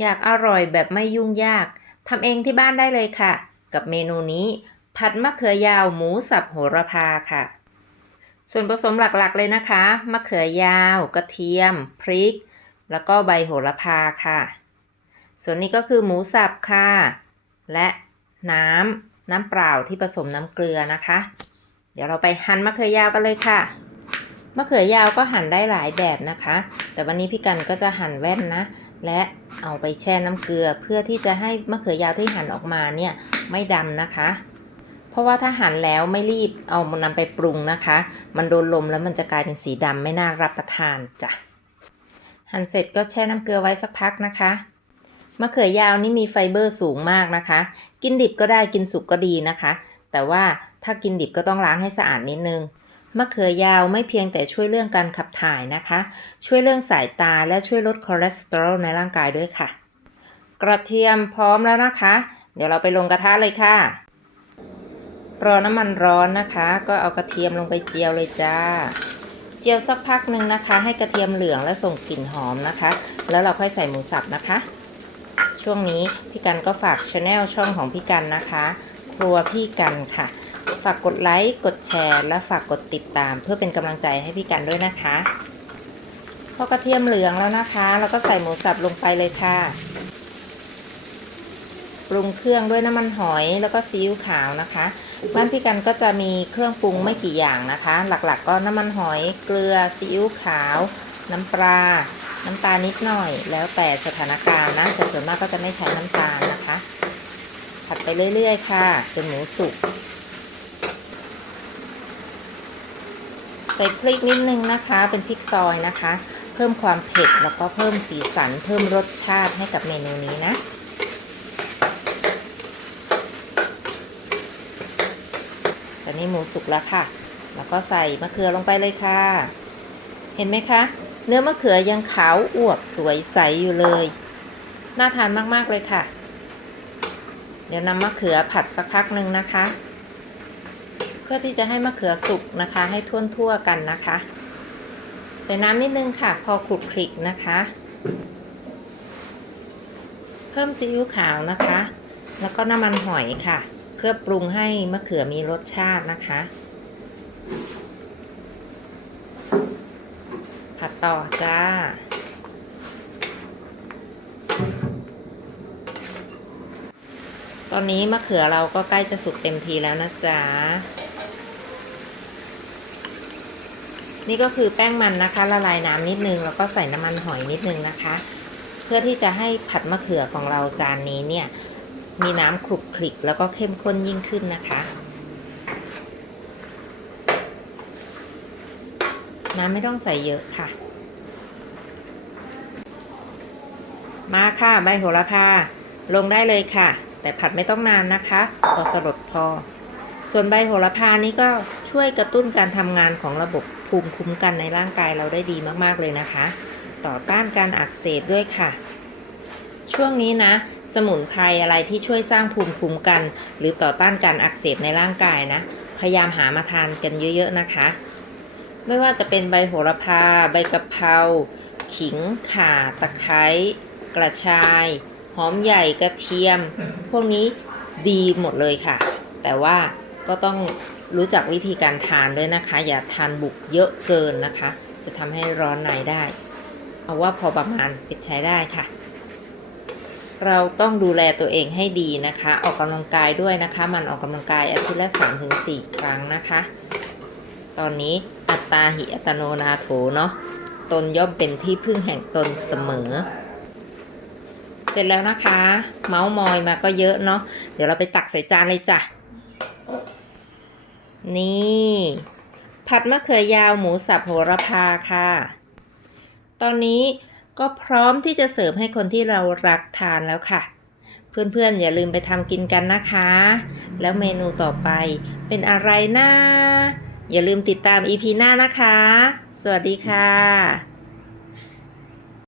อยากอร่อยแบบไม่ยุ่งยากทำเองที่บ้านได้เลยค่ะ กับเมนูนี้ ผัดมะเขือยาวหมูสับโหระพาค่ะ ส่วนผสมหลักๆเลยนะคะมะเขือยาว กระเทียม พริก แล้วก็ใบโหระพาค่ะ ส่วนนี้ก็คือหมูสับค่ะ และน้ำน้ำเปล่าที่ผสมน้ำเกลือนะคะ เดี๋ยวเราไปหั่นมะเขือยาวกันเลยค่ะมะเขือยาวก็หั่นได้หลายแบบนะคะ แต่วันนี้พี่กันก็จะหั่นแว่นนะ และเอาไปแช่น้ำเกลือเพื่อที่จะให้มะเขือยาวที่หั่นออกมาเนี่ยไม่ดำนะคะ เพราะว่าถ้าหั่นแล้วไม่รีบเอานนำไปปรุงนะคะ มันโดนลมแล้วมันจะกลายเป็นสีดำไม่น่ารับประทานจ้ะหั่นเสร็จก็แช่น้ำเกลือไว้สักพักนะคะมะเขือยาวนี่มีไฟเบอร์สูงมากนะคะ กินดิบก็ได้กินสุกก็ดีนะคะ แต่ว่าถ้ากินดิบก็ต้องล้างให้สะอาดนิดนึง มะเขือยาวไม่เพียงแต่ช่วยเรื่องการขับถ่ายนะคะ ช่วยเรื่องสายตาและช่วยลดคอเลสเตอรอลในร่างกายด้วยค่ะ กระเทียมพร้อมแล้วนะคะ เดี๋ยวเราไปลงกระทะเลยค่ะ รอน้ำมันร้อนนะคะ ก็เอากระเทียมลงไปเจียวเลยจ้า เจียวสักพักหนึ่งนะคะ ให้กระเทียมเหลืองและส่งกลิ่นหอมนะคะ แล้วเราค่อยใส่หมูสับนะคะ ช่วงนี้พี่กันก็ฝากช anel ช่องของพี่กันนะคะ ครัวพี่กันค่ะ ฝากกดไลค์ กดแชร์ และฝากกดติดตาม เพื่อเป็นกำลังใจให้พี่กันด้วยนะคะ พอกระเทียมเหลืองแล้วนะคะ เราก็ใส่หมูสับลงไปเลยค่ะ ปรุงเครื่องด้วยน้ำมันหอยแล้วก็ซีอิ๊วขาวนะคะ บ้านพี่กันก็จะมีเครื่องปรุงไม่กี่อย่างนะคะ หลักๆก็น้ำมันหอย เกลือ ซีอิ๊วขาว น้ำปลา น้ำตาลนิดหน่อย แล้วแต่สถานการณ์นะแต่ส่วนมากก็จะไม่ใช้น้ำตาลนะคะ ผัดไปเรื่อยๆ ค่ะ จนหมูสุก ใส่พริกนิดนึงนะคะ เป็นพริกซอยนะคะ เพิ่มความเผ็ดแล้วก็เพิ่มสีสัน เพิ่มรสชาติให้กับเมนูนี้นะตอนนี้หมูสุกแล้วค่ะ แล้วก็ใส่มะเขือลงไปเลยค่ะ เห็นไหมคะ เนื้อมะเขือยังขาวอวบสวยใสอยู่เลย น่าทานมากๆเลยค่ะ เดี๋ยวนำมะเขือผัดสักพักหนึ่งนะคะ พื่อที่จะให้มะเขือสุกนะคะ ให้ทั่วๆกันนะคะ ใส่น้ำนิดนึงค่ะ พอคลุกคลิกนะคะ เพิ่มซีอิ๊วขาวนะคะ แล้วก็น้ำมันหอยค่ะ เพื่อปรุงให้มะเขือมีรสชาตินะคะ ผัดต่อจ้าตอนนี้มะเขือเราก็ใกล้จะสุกเต็มทีแล้วนะจ๊ะ นี่ก็คือแป้งมันนะคะละลายน้ำนิดนึงแล้วก็ใส่น้ำมันหอยนิดนึงนะคะ เพื่อที่จะให้ผัดมะเขือของเราจานนี้เนี่ยมีน้ำคลุกคลิกแล้วก็เข้มข้นยิ่งขึ้นนะคะ น้ำไม่ต้องใส่เยอะค่ะ มาค่ะใบโหระพาลงได้เลยค่ะ แต่ผัดไม่ต้องนานนะคะ พอสลดพอ ส่วนใบโหระพานี้ก็ ช่วยกระตุ้นการทำงานของระบบภูมิคุ้มกันในร่างกายเราได้ดีมากๆเลยนะคะ ต่อต้านการอักเสบด้วยค่ะ ช่วงนี้นะ สมุนไพรอะไรที่ช่วยสร้างภูมิคุ้มกัน หรือต่อต้านการอักเสบในร่างกายนะ พยายามหามาทานกันเยอะๆนะคะ ไม่ว่าจะเป็นใบโหระพา ใบกะเพรา ขิง ข่า ตะไคร้ กระชาย หอมใหญ่ กระเทียม พวกนี้ดีหมดเลยค่ะ แต่ว่า ก็ต้องรู้จักวิธีการทานด้วยนะคะ อย่าทานบุกเยอะเกินนะคะ จะทำให้ร้อนในได้ เอาว่าพอประมาณปิดใช้ได้ค่ะ เราต้องดูแลตัวเองให้ดีนะคะ ออกกำลังกายด้วยนะคะ มันออกกำลังกายอาทิตย์ละ3-4 ครั้งนะคะ ตอนนี้อัตตาหิอัตโนนาโถเนาะตนย่อมเป็นที่พึ่งแห่งตนเสมอ เสร็จแล้วนะคะ เมาส์มอยมาก็เยอะเนาะเดี๋ยวเราไปตักใส่จานเลยจ้ะ นี่ ผัดมะเขือยาวหมูสับโหระพาค่ะ ตอนนี้ก็พร้อมที่จะเสิร์ฟให้คนที่เรารักทานแล้วค่ะ เพื่อนๆ อย่าลืมไปทำกินกันนะคะ แล้วเมนูต่อไปเป็นอะไรนะ อย่าลืมติดตาม EP หน้านะคะ สวัสดีค่ะ